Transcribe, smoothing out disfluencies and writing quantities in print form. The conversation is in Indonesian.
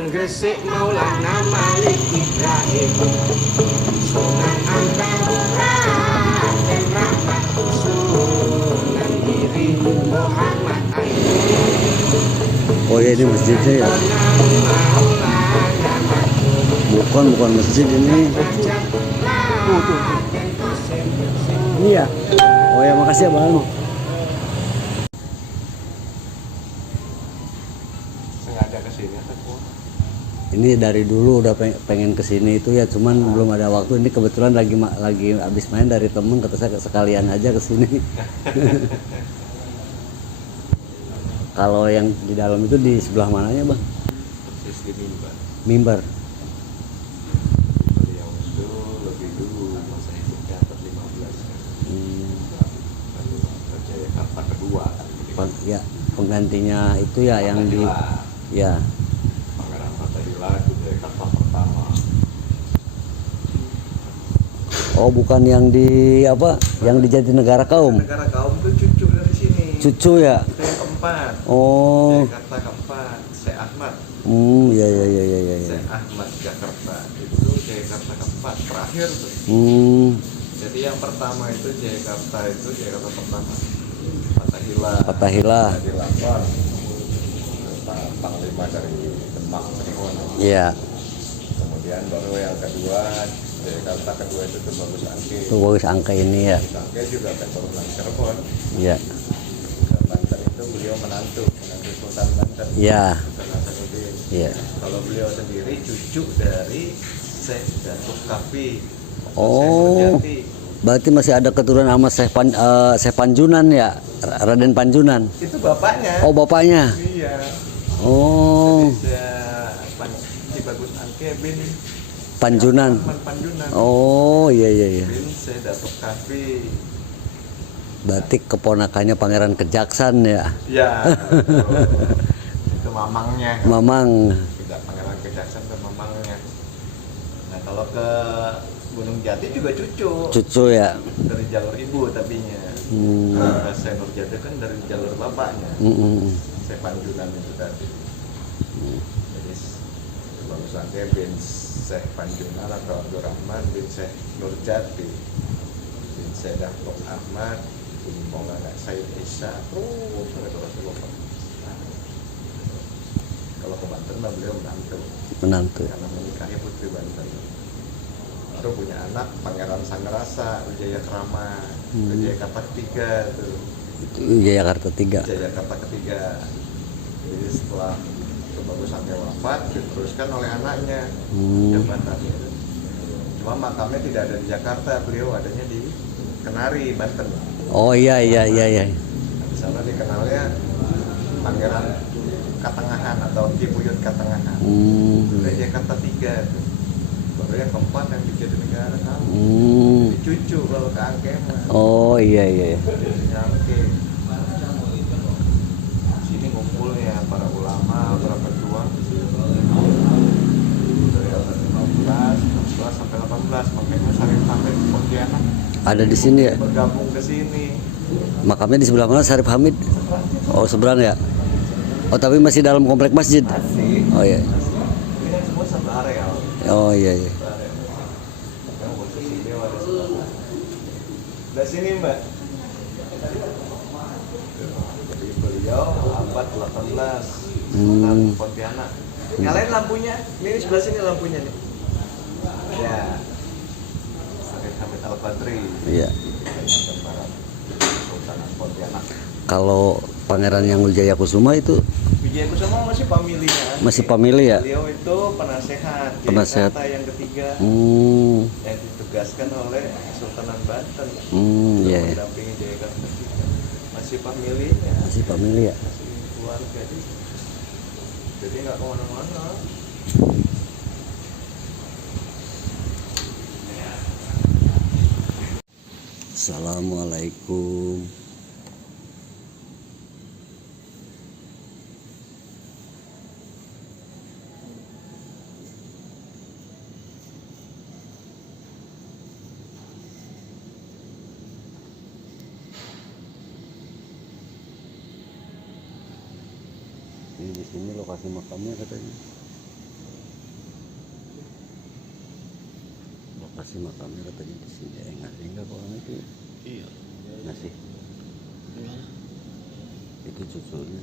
Sunan Gresik Maulana Malik Ibrahim, Sunan Ampel Raden Rahmat, Sunan Giri Muhammad Ainul. Oh ya, ini masjidnya ya. Bukan masjid ini. Ini ya. Oh ya, makasih ya Bang. Sengaja kesini atau? Ini dari dulu udah pengen kesini itu ya, cuman belum ada waktu. Ini kebetulan lagi habis main dari temen, kata saya sekalian aja kesini. Kalau yang di dalam itu di sebelah mananya Bang? Persis di mimbar. Mimbar. Beliau itu lebih dulu masa hidupnya abad 15 kan. Jayakarta kedua kan. Ya, penggantinya itu ya yang di ya. Pangeran Fatahillah itu Jayakarta pertama. Oh, bukan yang di apa? Yang di Jatinegara Kaum. Negara Kaum itu cucu dari sini. Cucu ya. Itu yang keempat. Oh. Jakarta keempat, Syekh Ahmad. Ya. Syekh Ahmad Jakarta itu Jakarta keempat terakhir tuh. Jadi yang pertama itu Jakarta pertama. Fatahillah. Dilakon. Panglima dari Demak Trihon. Iya. Kemudian baru yang kedua Jakarta kedua itu tuh Bagus Angke. Tuh bagus angka ini ya. Angke juga keturunan Cirebon. Iya. Banten itu beliau menantu Sultan Banten. Iya. Sultan Hasanuddin. Iya. Kalau beliau sendiri cucu dari Syekh Datuk Kafi. Oh. Berarti masih ada keturunan sama Syekh Panjunan ya, Raden Panjunan. Itu bapaknya. Oh, bapaknya. Iya. Oh. Jadi si Bagus Angke bin Panjunan. Panjunan. Oh, iya. Bin Syekh Datuk Kafi. Berarti keponakannya Pangeran Kejaksan ya. Iya. Itu mamangnya. Mamang. Tidak Pangeran Kejaksan itu mamangnya. Nah, kalau ke Gunung Jati juga cucu ya. dari jalur ibu tapinya. Saya Nur Jati kan dari jalur bapaknya. Saya Panjunan itu tadi. Jadi Bagus Angke bin Syekh Panjunan atau Abdurrahman bin Syekh Nur Jati bin Syekh Datuk Ahmad bin Maulana Said Isa terus sampai Rasulullah. Kalau ke Banten mah beliau menantu karena menikahi putri Banten. Baru punya anak Pangeran Sanggerasa Wijaya Krama, Jayakarta ketiga tuh. Jayakarta ketiga. Jadi setelah Bagus Angke wafat diteruskan oleh anaknya jabatannya. Cuma makamnya tidak ada di Jakarta, beliau adanya di Kenari, Banten. Oh iya. Di sana dikenalnya Pangeran Katengahan atau Ki Buyut Katengahan. Dari Jakarta 3 tuh. Baru yang keempat yang di Jatinegara kamu. Jadi cucu kalau ke Angke mah. Oh iya. Angke. Sini ngumpulnya para ulama, para pejuang. Dari abad 15, 16 sampai 18, makanya Syarif Hamid Pontianak Ada di sini ya. bergabung ke sini. Makamnya di sebelah mana Syarif Hamid? Oh, seberang ya. Oh, tapi masih dalam komplek masjid. Masih. Oh iya. Ini kan semua satu areal. Oh iya. Yang khusus ini ada sebelah. Dari sini Mbak. Jadi beliau abad 18 Sultan Pontianak. Nyalain lampunya. Ini sebelah sini lampunya nih. Ya. Syarif Hamid Al-Badri. Iya. Kalimantan Barat. Sultan Pontianak. Kalau Pangeran yang Wijaya Kusuma itu Wijaya Kusuma masih familinya. masih famili ya? Beliau itu penasehat Jakarta yang ketiga. Yang ditugaskan oleh Sultanan Banten. Iya. Mendampingi Jayakarta ketiga. Masih familinya. Masih famili ya? Masih keluarga. Jadi nggak kemana-mana. Assalamualaikum. Ini di sini lokasi makamnya katanya. pasti makamnya katanya di sini. Ngasih nggak kok orang itu? Iya. Ngasih. Gimana? Itu cucunya.